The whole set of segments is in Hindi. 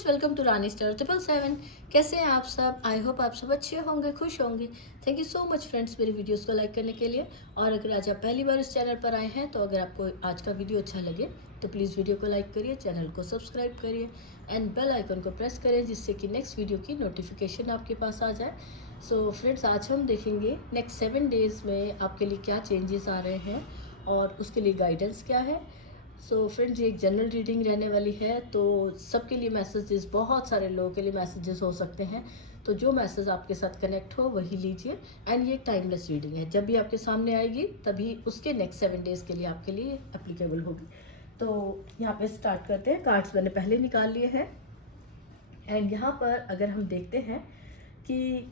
Friends, welcome to Rani star 777। कैसे हैं आप सब? आई होप आप सब अच्छे होंगे, खुश होंगे। Thank you so much friends मेरी वीडियोस को लाइक करने के लिए। और अगर आज आप पहली बार इस चैनल पर आए हैं तो अगर आपको आज का वीडियो अच्छा लगे तो प्लीज़ वीडियो को लाइक करिए, चैनल को सब्सक्राइब करिए एंड बेल आइकन को प्रेस करें, जिससे कि नेक्स्ट वीडियो की नोटिफिकेशन आपके पास आ जाए। सो फ्रेंड्स, आज हम देखेंगे नेक्स्ट 7 डेज़ में आपके लिए क्या चेंजेस आ रहे हैं और उसके लिए गाइडेंस क्या है। सो फ्रेंड्स, ये एक जनरल रीडिंग रहने वाली है, तो सबके लिए मैसेजेस, बहुत सारे लोगों के लिए मैसेजेस हो सकते हैं। तो जो मैसेज आपके साथ कनेक्ट हो वही लीजिए। एंड ये टाइमलेस रीडिंग है, जब भी आपके सामने आएगी तभी उसके नेक्स्ट 7 डेज़ के लिए आपके लिए एप्लीकेबल होगी। तो यहाँ पे स्टार्ट करते हैं। कार्ड्स मैंने पहले निकाल लिए हैं एंड यहाँ पर अगर हम देखते हैं कि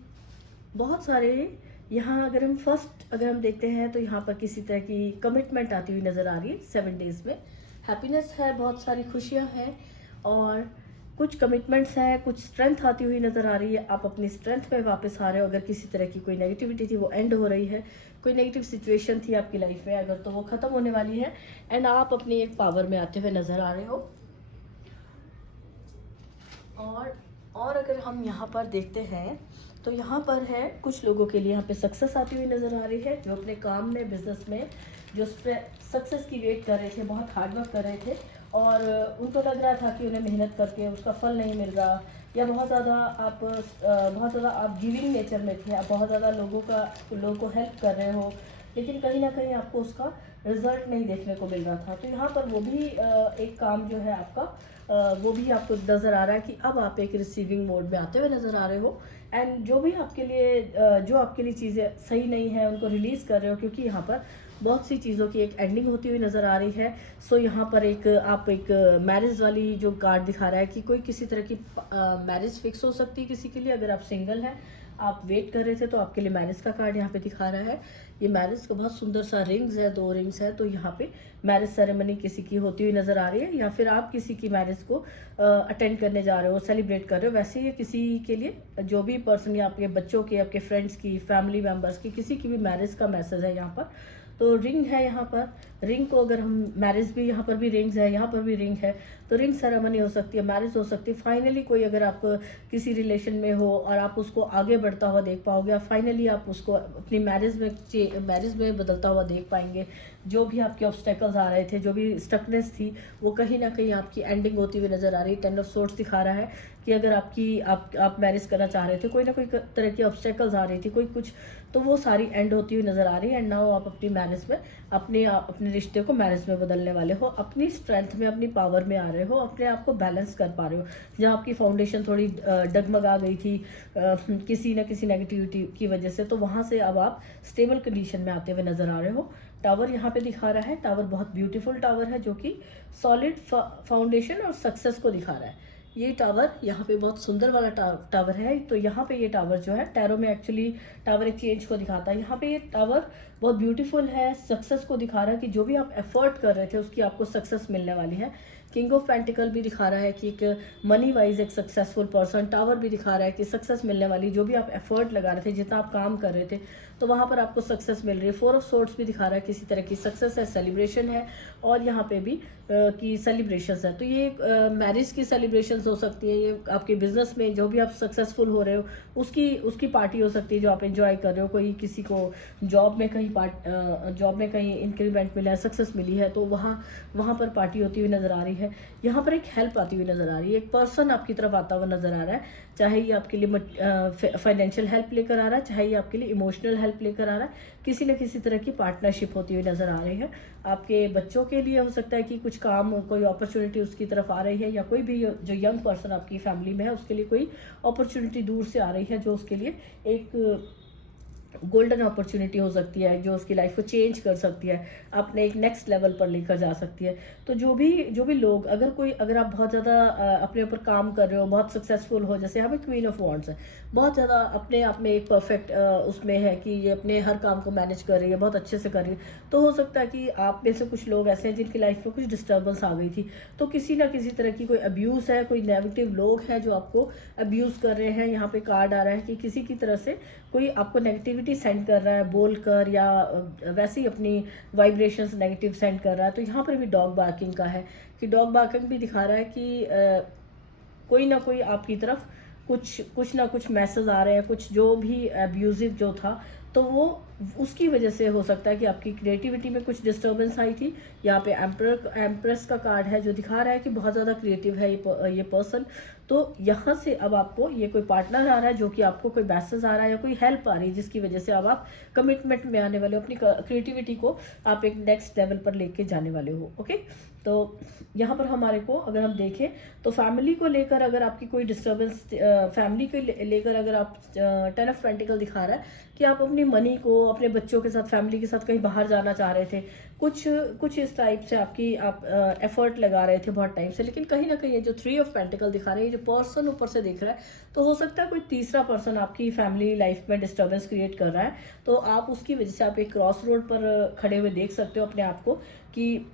बहुत सारे, यहाँ अगर हम देखते हैं तो यहाँ पर किसी तरह की कमिटमेंट आती हुई नज़र आ रही है 7 डेज़ में। हैप्पीनेस है, बहुत सारी खुशियाँ हैं और कुछ कमिटमेंट्स हैं, कुछ स्ट्रेंथ आती हुई नज़र आ रही है। आप अपनी स्ट्रेंथ पे वापस आ रहे हो। अगर किसी तरह की कोई नेगेटिविटी थी वो एंड हो रही है, कोई नेगेटिव सिचुएशन थी आपकी लाइफ में अगर, तो वो ख़त्म होने वाली है एंड आप अपनी एक पावर में आते हुए नज़र आ रहे हो। और अगर हम यहाँ पर देखते हैं तो यहाँ पर है कुछ लोगों के लिए यहाँ पे सक्सेस आती हुई नज़र आ रही है, जो अपने काम में, बिजनेस में जो सक्सेस की वेट कर रहे थे, बहुत हार्डवर्क कर रहे थे और उनको लग रहा था कि उन्हें मेहनत करके उसका फल नहीं मिल रहा, या बहुत ज़्यादा आप गिविंग नेचर में थे, आप बहुत ज़्यादा लोगों को हेल्प कर रहे हो, लेकिन कहीं ना कहीं आपको उसका रिजल्ट नहीं देखने को मिल रहा था। तो यहाँ पर वो भी एक काम जो है आपका, वो भी आपको नज़र आ रहा है कि अब आप एक रिसीविंग मोड में आते हुए नज़र आ रहे हो एंड जो भी आपके लिए जो आपके लिए चीज़ें सही नहीं है उनको रिलीज़ कर रहे हो, क्योंकि यहाँ पर बहुत सी चीज़ों की एक एंडिंग होती हुई नज़र आ रही है। सो यहाँ पर आप एक मैरिज वाली जो कार्ड दिखा रहा है कि कोई किसी तरह की मैरिज फिक्स हो सकती है किसी के लिए। अगर आप सिंगल हैं, आप वेट कर रहे थे, तो आपके लिए मैरिज का कार्ड यहाँ पे दिखा रहा है। ये मैरिज का बहुत सुंदर सा रिंग्स है, 2 रिंग्स है, तो यहाँ पे मैरिज सेरेमनी किसी की होती हुई नज़र आ रही है, या फिर आप किसी की मैरिज को अटेंड करने जा रहे हो, सेलिब्रेट कर रहे हो। वैसे ये किसी के लिए, जो भी पर्सन या आपके बच्चों के, आपके फ्रेंड्स की, फैमिली मेम्बर्स की, किसी की भी मैरिज का मैसेज है यहाँ पर। तो रिंग है यहाँ पर, रिंग को अगर हम मैरिज भी, यहाँ पर भी रिंग्स है, यहाँ पर भी रिंग है, तो रिंग सेरेमनी हो सकती है, मैरिज हो सकती है। फाइनली कोई, अगर आप किसी रिलेशन में हो और आप उसको आगे बढ़ता हुआ देख पाओगे, फाइनली आप उसको अपनी मैरिज में बदलता हुआ देख पाएंगे। जो भी आपके ऑब्स्टेकल्स आ रहे थे, जो भी स्टकनेस थी, वो कहीं ना कहीं आपकी एंडिंग होती हुई नज़र आ रही है। 10 ऑफ सोर्ड्स दिखा रहा है कि अगर आप मैरिज करना चाह रहे थे, कोई ना कोई तरह की ऑब्स्टेकल्स आ रही थी, कोई कुछ, तो वो सारी एंड होती हुई नज़र आ रही है। एंड नाउ आप अपनी मैरिज में, अपने रिश्ते को मैरिज में बदलने वाले हो, अपनी स्ट्रेंथ में, अपनी पावर में आ रहे हो, अपने आप को बैलेंस कर पा रहे हो। जहाँ आपकी फाउंडेशन थोड़ी डगमगा गई थी किसी न किसी नेगेटिविटी की वजह से, तो वहाँ से अब आप स्टेबल कंडीशन में आते हुए नज़र आ रहे हो। टावर यहाँ पे दिखा रहा है, टावर बहुत ब्यूटीफुल टावर है, जो कि सॉलिड फाउंडेशन और सक्सेस को दिखा रहा है। ये टावर यहाँ पे बहुत सुंदर वाला टावर है। तो यहाँ पे ये टावर जो है, टैरो में एक्चुअली टावर एक चेंज को दिखाता है। यहाँ पे ये टावर बहुत ब्यूटीफुल है, सक्सेस को दिखा रहा है कि जो भी आप एफर्ट कर रहे थे उसकी आपको सक्सेस मिलने वाली है। किंग ऑफ पेंटिकल भी दिखा रहा है कि एक मनी वाइज एक सक्सेसफुल पर्सन। टावर भी दिखा रहा है कि सक्सेस मिलने वाली, जो भी आप एफर्ट लगा रहे थे, जितना आप काम कर रहे थे, तो वहाँ पर आपको सक्सेस मिल रही है। 4 ऑफ सोर्ड्स भी दिखा रहा है किसी तरह की सक्सेस है, सेलिब्रेशन है, और यहाँ पे भी की सेलिब्रेशंस है। तो ये मैरिज की सेलिब्रेशंस हो सकती है, ये आपके बिजनेस में जो भी आप सक्सेसफुल हो रहे हो उसकी पार्टी हो सकती है जो आप एंजॉय कर रहे हो। कोई किसी को जॉब में कहीं इंक्रीमेंट मिला है, सक्सेस मिली है, तो वहाँ पर पार्टी होती हुई नज़र आ रही है। यहाँ पर एक हेल्प आती हुई नज़र आ रही है, एक पर्सन आपकी तरफ आता हुआ नज़र आ रहा है, चाहे ये आपके लिए फाइनेंशियल हेल्प लेकर आ रहा है, चाहे ये आपके लिए इमोशनल हेल्प लेकर आ रहा है। किसी न किसी तरह की पार्टनरशिप होती हुई नज़र आ रही है। आपके बच्चों के लिए हो सकता है कि कुछ काम, कोई अपॉर्चुनिटी उसकी तरफ आ रही है, या कोई भी जो यंग पर्सन आपकी फैमिली में है उसके लिए कोई अपॉर्चुनिटी दूर से आ रही है, जो उसके लिए एक गोल्डन अपॉर्चुनिटी हो सकती है, जो उसकी लाइफ को चेंज कर सकती है, अपने एक नेक्स्ट लेवल पर लेकर जा सकती है। तो जो भी लोग, अगर आप बहुत ज़्यादा अपने ऊपर काम कर रहे हो, बहुत सक्सेसफुल हो, जैसे हमें क्वीन ऑफ वॉन्ड्स है, बहुत ज़्यादा अपने आप में एक परफेक्ट उसमें है कि ये अपने हर काम को मैनेज कर रही है, बहुत अच्छे से कर रही है। तो हो सकता है कि आप में से कुछ लोग ऐसे हैं जिनकी लाइफ में कुछ डिस्टर्बेंस आ गई थी, तो किसी ना किसी तरह की कोई अब्यूज़ है, कोई नेगेटिव लोग हैं जो आपको अब्यूज़ कर रहे हैं। यहाँ पे कार्ड आ रहा है कि किसी की तरह से कोई आपको नेगेटिविटी सेंड कर रहा है बोलकर, या वैसे ही अपनी वाइब्रेशंस नेगेटिव सेंड कर रहा है। तो यहाँ पर भी डॉग बार्किंग का है कि डॉग बार्किंग भी दिखा रहा है कि कोई ना कोई आपकी तरफ कुछ ना कुछ मैसेज आ रहे हैं, कुछ जो भी अब्यूजिव जो था, तो वो उसकी वजह से हो सकता है कि आपकी क्रिएटिविटी में कुछ डिस्टर्बेंस आई थी। यहाँ पे एम्प्रेस का कार्ड है जो दिखा रहा है कि बहुत ज़्यादा क्रिएटिव है ये पर्सन। तो यहाँ से अब आपको ये कोई पार्टनर आ रहा है जो कि आपको कोई मैसेज आ रहा है या कोई हेल्प आ रही है, जिसकी वजह से अब आप कमिटमेंट में आने वाले हो, अपनी क्रिएटिविटी को आप एक नेक्स्ट लेवल पर लेके जाने वाले हो। ओके, तो यहाँ पर हमारे को अगर हम देखें तो फैमिली को लेकर अगर आपकी कोई डिस्टर्बेंस, फैमिली को लेकर अगर आप 10 ऑफ पेंटिकल दिखा रहा है कि आप अपनी मनी को अपने बच्चों के साथ, फैमिली के साथ कहीं बाहर जाना चाह रहे थे, कुछ इस टाइप से आप एफर्ट लगा रहे थे बहुत टाइम से, लेकिन कहीं ना कहीं ये जो 3 ऑफ पेंटिकल दिखा रहे हैं, जो पर्सन ऊपर से देख रहा है, तो हो सकता है कोई तीसरा पर्सन आपकी फैमिली लाइफ में डिस्टर्बेंस क्रिएट कर रहा है। तो आप उसकी वजह से आप एक क्रॉस रोड पर खड़े हुए देख सकते हो अपने आप को कि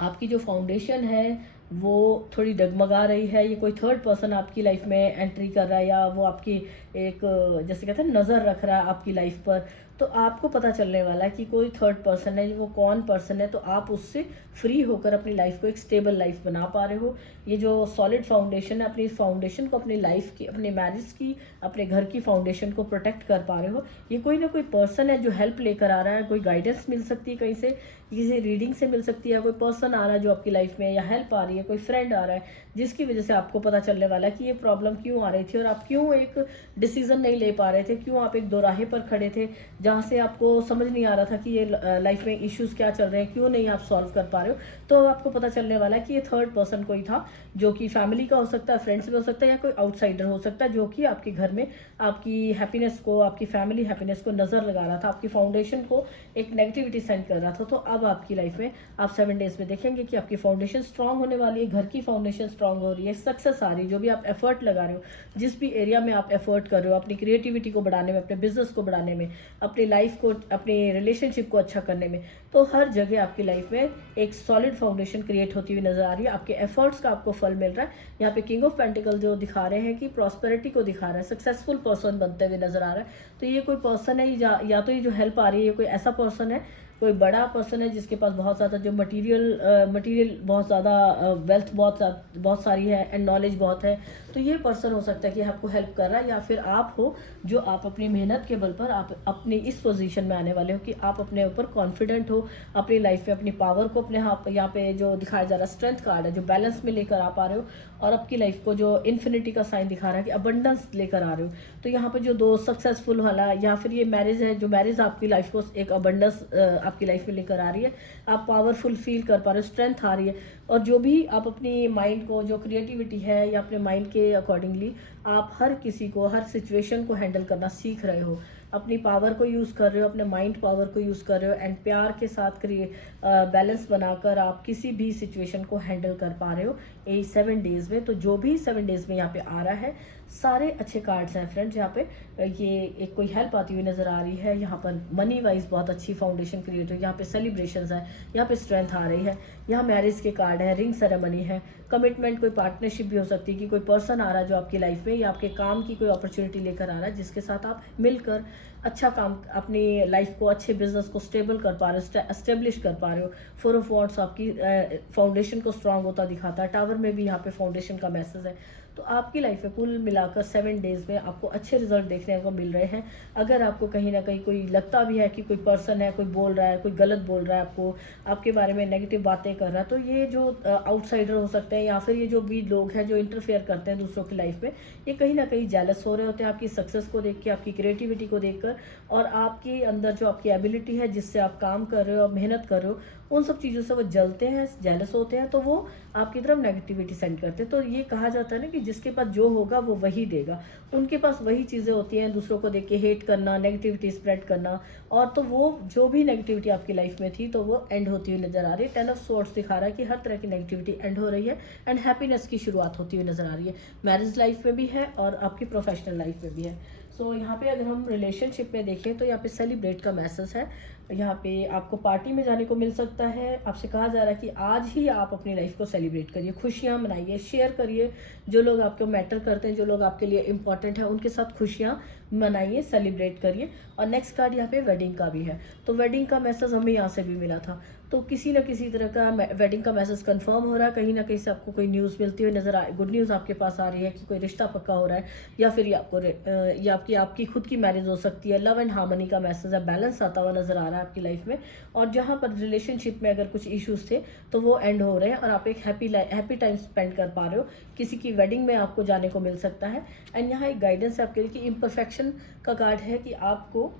आपकी जो फाउंडेशन है वो थोड़ी डगमगा रही है। ये कोई थर्ड पर्सन आपकी लाइफ में एंट्री कर रहा है या वो आपकी एक, जैसे कहते हैं, नज़र रख रहा है आपकी लाइफ पर। तो आपको पता चलने वाला है कि कोई थर्ड पर्सन है, वो कौन पर्सन है, तो आप उससे फ्री होकर अपनी लाइफ को एक स्टेबल लाइफ बना पा रहे हो। ये जो सॉलिड फाउंडेशन है, अपनी इस फाउंडेशन को अपनी लाइफ की, अपने मैरिज की, अपने घर की फाउंडेशन को प्रोटेक्ट कर पा रहे हो। ये कोई ना कोई पर्सन है जो हेल्प लेकर आ रहा है, कोई गाइडेंस मिल सकती है कहीं से, किसी रीडिंग से मिल सकती है, कोई पर्सन आ रहा है जो आपकी लाइफ में, या हेल्प आ रही है, कोई फ्रेंड आ रहा है, जिसकी वजह से आपको पता चलने वाला है कि ये प्रॉब्लम क्यों आ रही थी और आप क्यों एक डिसीजन नहीं ले पा रहे थे, क्यों आप एक दोराहे पर खड़े थे जहाँ से आपको समझ नहीं आ रहा था कि ये लाइफ में इश्यूज क्या चल रहे हैं, क्यों नहीं आप सॉल्व कर पा रहे हो। तो अब आपको पता चलने वाला है कि ये थर्ड पर्सन कोई था, जो कि फैमिली का हो सकता है, फ्रेंड्स में हो सकता है, या कोई आउटसाइडर हो सकता है, जो कि आपके घर में आपकी हैप्पीनेस को, आपकी फैमिली हैप्पीनेस को नज़र लगा रहा था, आपकी फाउंडेशन को एक नेगेटिविटी सेंड कर रहा था। तो अब आपकी लाइफ में आप 7 डेज में देखेंगे कि आपकी फाउंडेशन स्ट्रांग होने वाली है, घर की फाउंडेशन स्ट्रांग हो रही है, सक्सेस आ रही है। जो भी आप एफर्ट लगा रहे हो, जिस भी एरिया में आप एफर्ट कर रहे हो, अपनी क्रिएटिविटी को बढ़ाने में, अपने बिजनेस को बढ़ाने में, अपनी लाइफ को, अपनी रिलेशनशिप को अच्छा करने में, तो हर जगह आपकी लाइफ में एक सॉलिड फाउंडेशन क्रिएट होती हुई नजर आ रही है। आपके एफर्ट्स का आपको फल मिल रहा है। यहाँ पे किंग ऑफ पेंटिकल जो दिखा रहे हैं कि प्रॉस्पेरिटी को दिखा रहा है, सक्सेसफुल पर्सन बनते हुए नजर आ रहा है। तो ये कोई पर्सन है, या तो ये जो हेल्प आ रही है, ये कोई ऐसा पर्सन है, कोई बड़ा पर्सन है जिसके पास बहुत ज़्यादा जो मटेरियल बहुत ज़्यादा, वेल्थ बहुत सारी है, एंड नॉलेज बहुत है। तो ये पर्सन हो सकता है कि आपको हेल्प कर रहा है, या फिर आप हो जो आप अपनी मेहनत के बल पर आप अपनी इस पोजीशन में आने वाले हो कि आप अपने ऊपर कॉन्फिडेंट हो, अपनी लाइफ में अपनी पावर को अपने यहाँ पे जो दिखाया जा रहा है स्ट्रेंथ कार्ड है, जो बैलेंस में लेकर आ पा रहे हो, और आपकी लाइफ को जो इन्फिनिटी का साइन दिखा रहा है कि अबंडेंस लेकर आ रहे हो। तो यहाँ पे जो दो सक्सेसफुल वाला, या फिर ये मैरिज है, जो मैरिज आपकी लाइफ को एक अबंडेंस आपकी लाइफ में लेकर आ रही है, आप पावरफुल फील कर पा रहे हो, स्ट्रेंथ आ रही है। और जो भी आप अपनी माइंड को, जो क्रिएटिविटी है, या अपने माइंड के अकॉर्डिंगली आप हर किसी को, हर सिचुएशन को हैंडल करना सीख रहे हो, अपनी पावर को यूज़ कर रहे हो, अपने माइंड पावर को यूज़ कर रहे हो, एंड प्यार के साथ बैलेंस बनाकर आप किसी भी सिचुएशन को हैंडल कर पा रहे हो ये 7 डेज़ में। तो जो भी 7 डेज़ में यहाँ पे आ रहा है, सारे अच्छे कार्ड्स हैं फ्रेंड्स। यहाँ पे ये एक कोई हेल्प आती हुई नज़र आ रही है, यहाँ पर मनी वाइज बहुत अच्छी फाउंडेशन क्रिएट हो, यहाँ पे सेलिब्रेशंस है, यहाँ पे स्ट्रेंथ आ रही है, यहाँ मैरिज के कार्ड है, रिंग सेरेमनी है, कमिटमेंट, कोई पार्टनरशिप भी हो सकती है कि कोई पर्सन आ रहा है जो आपकी लाइफ में, या आपके काम की कोई अपॉर्चुनिटी लेकर आ रहा है, जिसके साथ आप मिलकर अच्छा काम, अपनी लाइफ को, अच्छे बिजनेस को स्टेबल कर पा रहे हो, एस्टेब्लिश कर पा रहे हो। 4 ऑफ वॉन्ड्स आपकी फाउंडेशन को स्ट्रांग होता दिखाता है। टावर में भी यहाँ पे फाउंडेशन का मैसेज है। तो आपकी लाइफ में कुल मिलाकर 7 डेज़ में आपको अच्छे रिजल्ट देखने को मिल रहे हैं। अगर आपको कहीं ना कहीं कोई लगता भी है कि कोई पर्सन है, कोई बोल रहा है, कोई गलत बोल रहा है, आपके बारे में नेगेटिव बातें कर रहा है, तो ये जो आउटसाइडर हो सकते हैं, या फिर ये जो भी लोग हैं जो इंटरफेयर करते हैं दूसरों की लाइफ में, ये कहीं ना कहीं जेलस हो रहे होते हैं आपकी सक्सेस को देख के, आपकी क्रिएटिविटी को देखकर, और आपके अंदर जो आपकी एबिलिटी है, जिससे आप काम कर रहे हो, मेहनत कर रहे हो, उन सब चीज़ों से वो जलते हैं, जेलस होते हैं, तो वो आपकी तरफ नेगेटिविटी सेंड करते हैं। तो ये कहा जाता है ना कि जिसके पास जो होगा वो वही देगा। उनके पास वही चीज़ें होती हैं, दूसरों को देख के हेट करना, नेगेटिविटी स्प्रेड करना, और तो वो जो भी नेगेटिविटी आपकी लाइफ में थी, तो वो एंड होती हुई नजर आ रही है। 10 ऑफ सोर्ड्स दिखा रहा है कि हर तरह की नेगेटिविटी एंड हो रही है, एंड हैप्पीनेस की शुरुआत होती हुई नजर आ रही है। मैरिज लाइफ में भी है और आपकी प्रोफेशनल लाइफ में भी है। सो यहाँ पे अगर हम रिलेशनशिप में देखें तो यहाँ पे सेलिब्रेट का मैसेज है। यहाँ पे आपको पार्टी में जाने को मिल सकता है। आपसे कहा जा रहा है कि आज ही आप अपनी लाइफ को सेलिब्रेट करिए, खुशियाँ मनाइए, शेयर करिए। जो लोग आपको मैटर करते हैं, जो लोग आपके लिए इम्पॉर्टेंट हैं, उनके साथ खुशियाँ मनाइए, सेलिब्रेट करिए। और नेक्स्ट कार्ड यहाँ पे वेडिंग का भी है। तो वेडिंग का मैसेज हमें यहाँ से भी मिला था। तो किसी न किसी तरह का वेडिंग का मैसेज कंफर्म हो रहा है। कहीं ना कहीं से आपको कोई न्यूज़ मिलती हुई नजर आ, गुड न्यूज़ आपके पास आ रही है कि कोई रिश्ता पक्का हो रहा है, या फिर ये आपको ये आपकी खुद की मैरिज हो सकती है। लव एंड हार्मनी का मैसेज है, बैलेंस आता हुआ नजर आ रहा है आपकी लाइफ में। और जहाँ पर रिलेशनशिप में अगर कुछ इश्यूज थे तो वो एंड हो रहे हैं और आप एक हैप्पी टाइम स्पेंड कर पा रहे हो। किसी की वेडिंग में आपको जाने को मिल सकता है। एंड यहाँ एक गाइडेंस है आपके लिए कि इम्परफेक्शन का कार्ड है कि आपको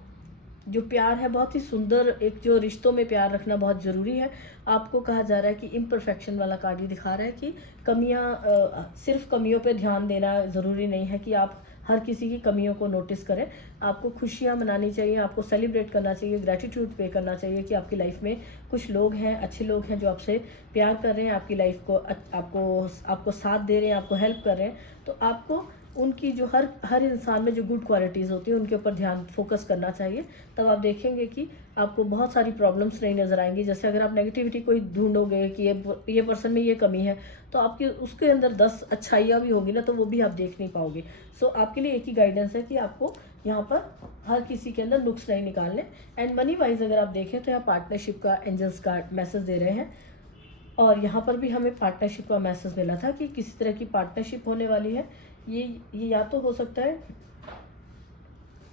जो प्यार है, बहुत ही सुंदर एक जो रिश्तों में प्यार रखना बहुत ज़रूरी है। आपको कहा जा रहा है कि इम्परफेक्शन वाला कार्ड ये दिखा रहा है कि कमियां, सिर्फ कमियों पे ध्यान देना ज़रूरी नहीं है कि आप हर किसी की कमियों को नोटिस करें। आपको खुशियां मनानी चाहिए, आपको सेलिब्रेट करना चाहिए, ग्रैटिट्यूड पे करना चाहिए कि आपकी लाइफ में कुछ लोग हैं, अच्छे लोग हैं जो आपसे प्यार कर रहे हैं, आपकी लाइफ को आपको साथ दे रहे हैं, आपको हेल्प कर रहे हैं। तो आपको उनकी जो हर इंसान में जो गुड क्वालिटीज़ होती हैं उनके ऊपर ध्यान फोकस करना चाहिए। तब आप देखेंगे कि आपको बहुत सारी प्रॉब्लम्स नहीं नज़र आएंगी। जैसे अगर आप नेगेटिविटी कोई ढूंढोगे कि ये पर्सन में ये कमी है, तो आपकी उसके अंदर 10 अच्छाइयाँ भी होगी ना, तो वो भी आप देख नहीं पाओगे। सो आपके लिए एक ही गाइडेंस है कि आपको यहाँ पर हर किसी के अंदर नुक्स नहीं निकालने। एंड मनी वाइज अगर आप देखें तो यहाँ पार्टनरशिप का एंजल्स कार्ड मैसेज दे रहे हैं। और यहाँ पर भी हमें पार्टनरशिप का मैसेज मिला था कि किसी तरह की पार्टनरशिप होने वाली है। ये या तो हो सकता है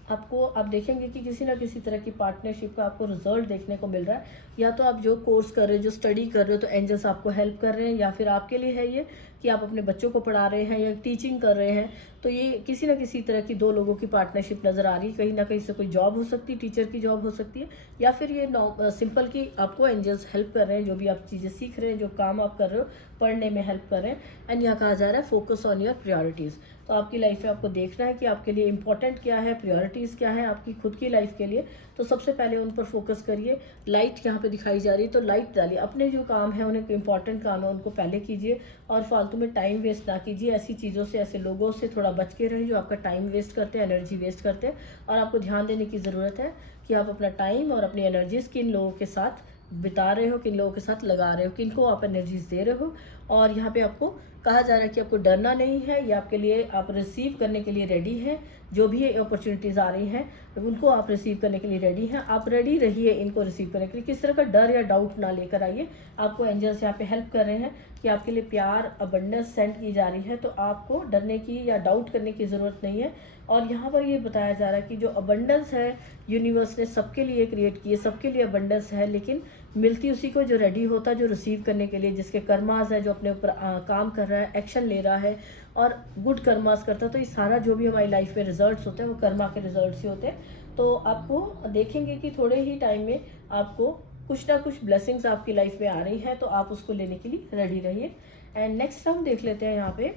आपको, आप देखेंगे कि किसी ना किसी तरह की पार्टनरशिप का आपको रिजल्ट देखने को मिल रहा है। या तो आप जो कोर्स कर रहे हो, जो स्टडी कर रहे हो, तो एंजल्स आपको हेल्प कर रहे हैं। या फिर आपके लिए है ये कि आप अपने बच्चों को पढ़ा रहे हैं या टीचिंग कर रहे हैं। तो ये किसी ना किसी तरह की दो लोगों की पार्टनरशिप नज़र आ रही है। कहीं ना कहीं से कोई जॉब हो सकती है, टीचर की जॉब हो सकती है, या फिर ये सिंपल कि आपको एंजल्स हेल्प कर रहे हैं, जो भी आप चीज़ें सीख रहे हैं, जो काम आप कर रहे हो, पढ़ने में हेल्प कर रहे हैं। एंड यहाँ कहा जा रहा है फोकस ऑन योर प्रायोरिटीज़। तो आपकी लाइफ में आपको देखना है कि आपके लिए इंपॉर्टेंट क्या है, प्रायोरिटीज़ क्या है आपकी खुद की लाइफ के लिए। तो सबसे पहले उन पर फोकस करिए। लाइट यहाँ पे दिखाई जा रही है, तो लाइट डालिए। अपने जो काम है, उन्हें इंपॉर्टेंट काम है, उनको पहले कीजिए। और फालतू में टाइम वेस्ट ना कीजिए। ऐसी चीज़ों से, ऐसे लोगों से थोड़ा बच के रहें जो आपका टाइम वेस्ट करते हैं, एनर्जी वेस्ट करते हैं। और आपको ध्यान देने की ज़रूरत है कि आप अपना टाइम और अपनी एनर्जीज़ किन लोगों के साथ बिता रहे हो, किन लोगों के साथ लगा रहे हो, किनको आप एनर्जीज दे रहे हो। और यहाँ पे आपको कहा जा रहा है कि आपको डरना नहीं है, ये आपके लिए, आप रिसीव करने के लिए रेडी हैं। जो भी अपॉर्चुनिटीज़ आ रही हैं उनको आप रिसीव करने के लिए रेडी हैं। आप रेडी रहिए इनको रिसीव करने के लिए। किस तरह का डर या डाउट ना लेकर आइए। आपको एंजल्स यहाँ पे हेल्प कर रहे हैं कि आपके लिए प्यार, अबंडेंस सेंड की जा रही है। तो आपको डरने की या डाउट करने की ज़रूरत नहीं है। और यहाँ पर ये बताया जा रहा है कि जो अबंडेंस है यूनिवर्स ने सबके लिए क्रिएट की है, सबके लिए अबंडेंस है, लेकिन मिलती उसी को जो रेडी होता है, जो रिसीव करने के लिए, जिसके कर्मास है, जो अपने ऊपर काम कर रहा है, एक्शन ले रहा है और गुड कर्मास करता है। तो ये सारा जो भी हमारी लाइफ में रिजल्ट्स होते हैं वो कर्मा के रिजल्ट्स ही होते हैं। तो आपको देखेंगे कि थोड़े ही टाइम में आपको कुछ ना कुछ ब्लेसिंग्स आपकी लाइफ में आ रही हैं, तो आप उसको लेने के लिए रेडी रहिए। एंड नेक्स्ट हम देख लेते हैं यहाँ पे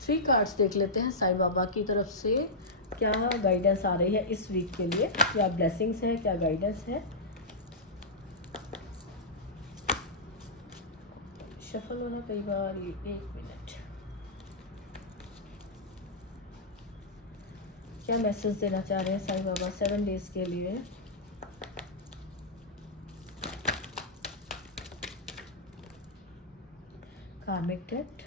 3 कार्ड्स देख लेते हैं साईं बाबा की तरफ से क्या गाइडेंस आ रही है इस वीक के लिए, क्या ब्लेसिंग्स है, क्या गाइडेंस है। शफल होना कई बार, 1 मिनट, क्या मैसेज देना चाह रहे हैं साईं बाबा 7 डेज के लिए। कार्मिक डेट,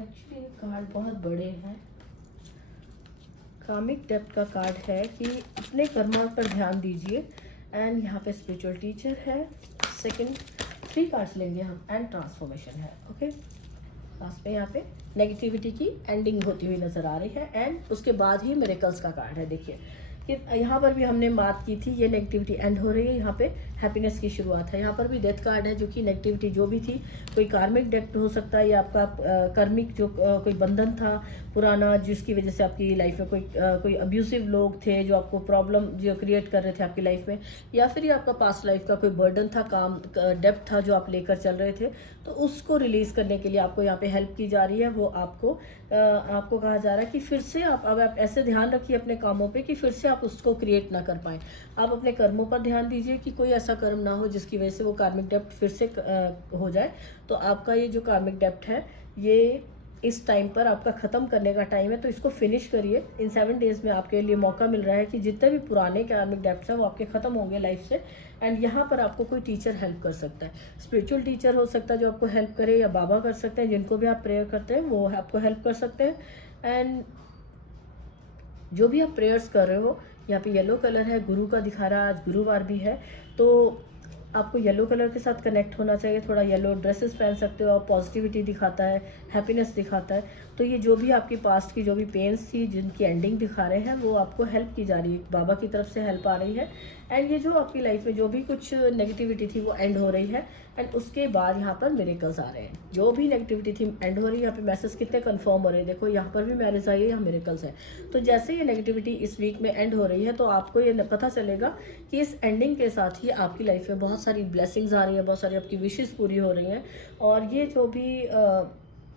एक्चुअली कार्ड बहुत बड़े हैं। कार्मिक डेप्थ का कार्ड है कि अपने कर्मा पर ध्यान दीजिए। एंड यहाँ पे स्पिरिचुअल टीचर है। सेकंड 3 कार्ड्स लेंगे हम, एंड ट्रांसफॉर्मेशन है। ओके, लास्ट में यहाँ पे नेगेटिविटी की एंडिंग होती हुई नजर आ रही है। एंड उसके बाद ही मिरेकल्स का कार्ड है। देखिए कि यहाँ पर भी हमने बात की थी, ये नेगेटिविटी एंड हो रही है, यहाँ पे हैप्पीनेस की शुरुआत है। यहाँ पर भी डेथ कार्ड है, जो कि नेगेटिविटी जो भी थी, कोई कार्मिक डेथ हो सकता है, या आपका कर्मिक जो कोई बंधन था पुराना, जिसकी वजह से आपकी लाइफ में कोई अब्यूसिव लोग थे जो आपको प्रॉब्लम जो क्रिएट कर रहे थे आपकी लाइफ में, या फिर ये आपका पास्ट लाइफ का कोई बर्डन था, काम डेप्थ था जो आप लेकर चल रहे थे, तो उसको रिलीज करने के लिए आपको यहाँ पे हेल्प की जा रही है। वो आपको कहा जा रहा है कि फिर से अब आप ऐसे ध्यान रखिए अपने कामों पे कि फिर से आप उसको क्रिएट ना कर पाए। आप अपने कर्मों पर ध्यान दीजिए कि कोई ऐसा कर्म ना हो जिसकी वजह से वो कार्मिक डेप्थ फिर से हो जाए। तो आपका ये जो कार्मिक डेप्थ है ये इस टाइम पर आपका ख़त्म करने का टाइम है, तो इसको फिनिश करिए। इन 7 डेज़ में आपके लिए मौका मिल रहा है कि जितने भी पुराने कार्मिक डेब्ट्स हैं वो आपके ख़त्म होंगे लाइफ से। एंड यहाँ पर आपको कोई टीचर हेल्प कर सकता है, स्पिरिचुअल टीचर हो सकता है जो आपको हेल्प करे, या बाबा कर सकते हैं, जिनको भी आप प्रेयर करते हैं वो आपको हेल्प कर सकते हैं। एंड जो भी आप प्रेयर्स कर रहे हो, यहाँ पे येलो कलर है, गुरु का दिखा रहा है, आज गुरुवार भी है, तो आपको येलो कलर के साथ कनेक्ट होना चाहिए। थोड़ा येलो ड्रेसेस पहन सकते हो आप, पॉजिटिविटी दिखाता है, हैप्पीनेस दिखाता है। तो ये जो भी आपकी पास्ट की जो भी पेन्स थी जिनकी एंडिंग दिखा रहे हैं वो आपको हेल्प की जा रही है, बाबा की तरफ से हेल्प आ रही है। एंड ये जो आपकी लाइफ में जो भी कुछ नेगेटिविटी थी वो एंड हो रही है। एंड उसके बाद यहाँ पर मिरेकल्स आ रहे हैं, जो भी नेगेटिविटी थी एंड हो रही है। यहाँ पे मैसेज कितने कंफर्म हो रहे हैं, देखो यहाँ पर भी मैरिज आई है, यहाँ मिरेकल्स है। तो जैसे ये नेगेटिविटी इस वीक में एंड हो रही है तो आपको ये पता चलेगा कि इस एंडिंग के साथ ही आपकी लाइफ में बहुत सारी ब्लेसिंग्स आ रही है, बहुत सारी आपकी विशेस पूरी हो रही हैं। और ये जो भी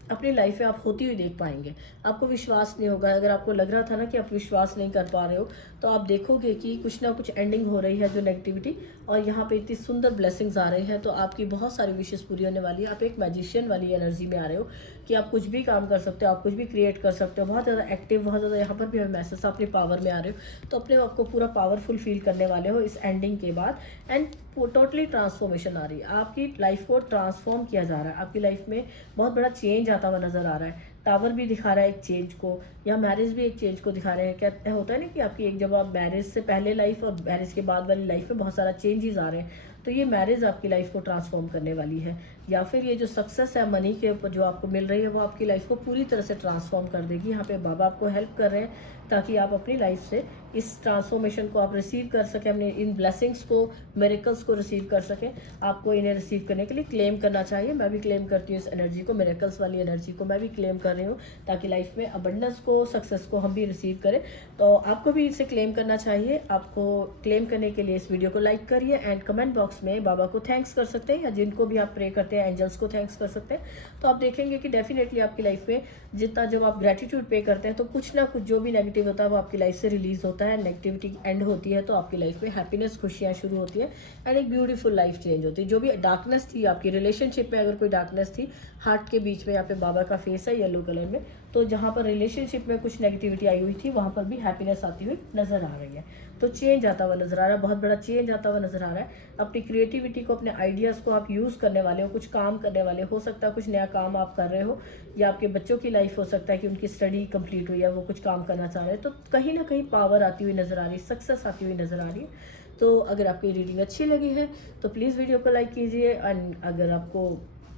अपनी लाइफ में आप होती हुई देख पाएंगे, आपको विश्वास नहीं होगा। अगर आपको लग रहा था ना कि आप विश्वास नहीं कर पा रहे हो, तो आप देखोगे कि कुछ ना कुछ एंडिंग हो रही है जो नेगेटिविटी, और यहाँ पे इतनी सुंदर ब्लेसिंग्स आ रही हैं। तो आपकी बहुत सारी विशेस पूरी होने वाली है। आप एक मैजिशियन वाली एनर्जी में आ रहे हो कि आप कुछ भी काम कर सकते हो, आप कुछ भी क्रिएट कर सकते हो, बहुत ज़्यादा एक्टिव, बहुत ज़्यादा यहाँ पर भी हमें मैसेज, अपनी पावर में आ रहे हो। तो अपने आप को पूरा पावरफुल फील करने वाले हो इस एंडिंग के बाद। एंड टोटली ट्रांसफॉर्मेशन आ रही है, आपकी लाइफ को ट्रांसफॉर्म किया जा रहा है, आपकी लाइफ में बहुत बड़ा चेंज आता हुआ नजर आ रहा है। टावर भी दिखा रहा है एक चेंज को, या मैरिज भी एक चेंज को दिखा रहे हैं। क्या होता है ना कि आपकी एक, जब आप मैरिज से पहले लाइफ और मैरिज के बाद वाली लाइफ में बहुत सारा चेंजेस आ रहे हैं, तो ये मैरिज आपकी लाइफ को ट्रांसफॉर्म करने वाली है। या फिर ये जो सक्सेस है मनी के ऊपर जो आपको मिल रही है वो आपकी लाइफ को पूरी तरह से ट्रांसफॉर्म कर देगी। यहाँ पे बाबा आपको हेल्प कर रहे हैं ताकि आप अपनी लाइफ से इस ट्रांसफॉर्मेशन को आप रिसीव कर सकें, अपने इन ब्लेसिंग्स को, मिरेकल्स को रिसीव कर सकें। आपको इन्हें रिसीव करने के लिए क्लेम करना चाहिए। मैं भी क्लेम करती हूँ इस एनर्जी को, मिरेकल्स वाली एनर्जी को मैं भी क्लेम कर रही हूँ, ताकि लाइफ में अबंडेंस को, सक्सेस को हम भी रिसीव करें। तो आपको भी इसे क्लेम करना चाहिए। आपको क्लेम करने के लिए इस वीडियो को लाइक करिए एंड कमेंट बॉक्स में बाबा को थैंक्स कर सकते हैं, या जिनको भी आप प्रे करते हैं एंजल्स को थैंक्स कर सकते हैं। तो आप देखेंगे कि डेफिनेटली आपकी लाइफ में जितना जब आप ग्रेटिट्यूड पे करते हैं तो कुछ ना कुछ जो भी नेगेटिव होता है वो आपकी लाइफ से रिलीज होता है, नेगेटिविटी एंड होती है, तो आपकी लाइफ में हैप्पीनेस, खुशियाँ शुरू होती है एंड एक ब्यूटीफुल लाइफ चेंज होती है। जो भी डार्कनेस थी आपकी रिलेशनशिप में, अगर कोई डार्कनेस थी, हार्ट के बीच में यहाँ पे बाबा का फेस है येलो कलर में, तो जहाँ पर रिलेशनशिप में कुछ नेगेटिविटी आई हुई थी वहाँ पर भी हैप्पीनेस आती हुई नजर आ रही है। तो चेंज आता हुआ नजर आ रहा है, बहुत बड़ा चेंज आता हुआ नजर आ रहा है। अपनी क्रिएटिविटी को, अपने आइडियाज़ को आप यूज़ करने वाले हो, कुछ काम करने वाले हो सकता है, कुछ नया काम आप कर रहे हो, या आपके बच्चों की लाइफ हो सकता है कि उनकी स्टडी कंप्लीट हुई है, वो कुछ काम करना चाह रहे हैं। तो कहीं ना कहीं पावर आती हुई नजर आ रही है, सक्सेस आती हुई नजर आ रही है। तो अगर आपको ये रीडिंग अच्छी लगी है तो प्लीज़ वीडियो को लाइक कीजिए, एंड अगर आपको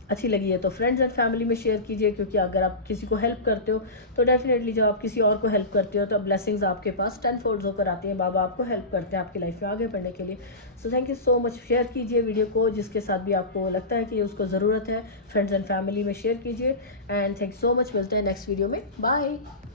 अच्छी लगी है तो फ्रेंड्स एंड फैमिली में शेयर कीजिए, क्योंकि अगर आप किसी को हेल्प करते हो तो डेफिनेटली जब आप किसी और को हेल्प करते हो तो ब्लेसिंग्स आपके पास 10 फोल्ड होकर आती हैं। बाबा आपको हेल्प करते हैं आपकी लाइफ में आगे बढ़ने के लिए। So thank you so much. Share कीजिए वीडियो को, जिसके साथ भी आपको लगता है कि उसको ज़रूरत है, फ्रेंड्स एंड फैमिली में शेयर कीजिए। And thank you so much. मिलते हैं नेक्स्ट वीडियो में, बाय।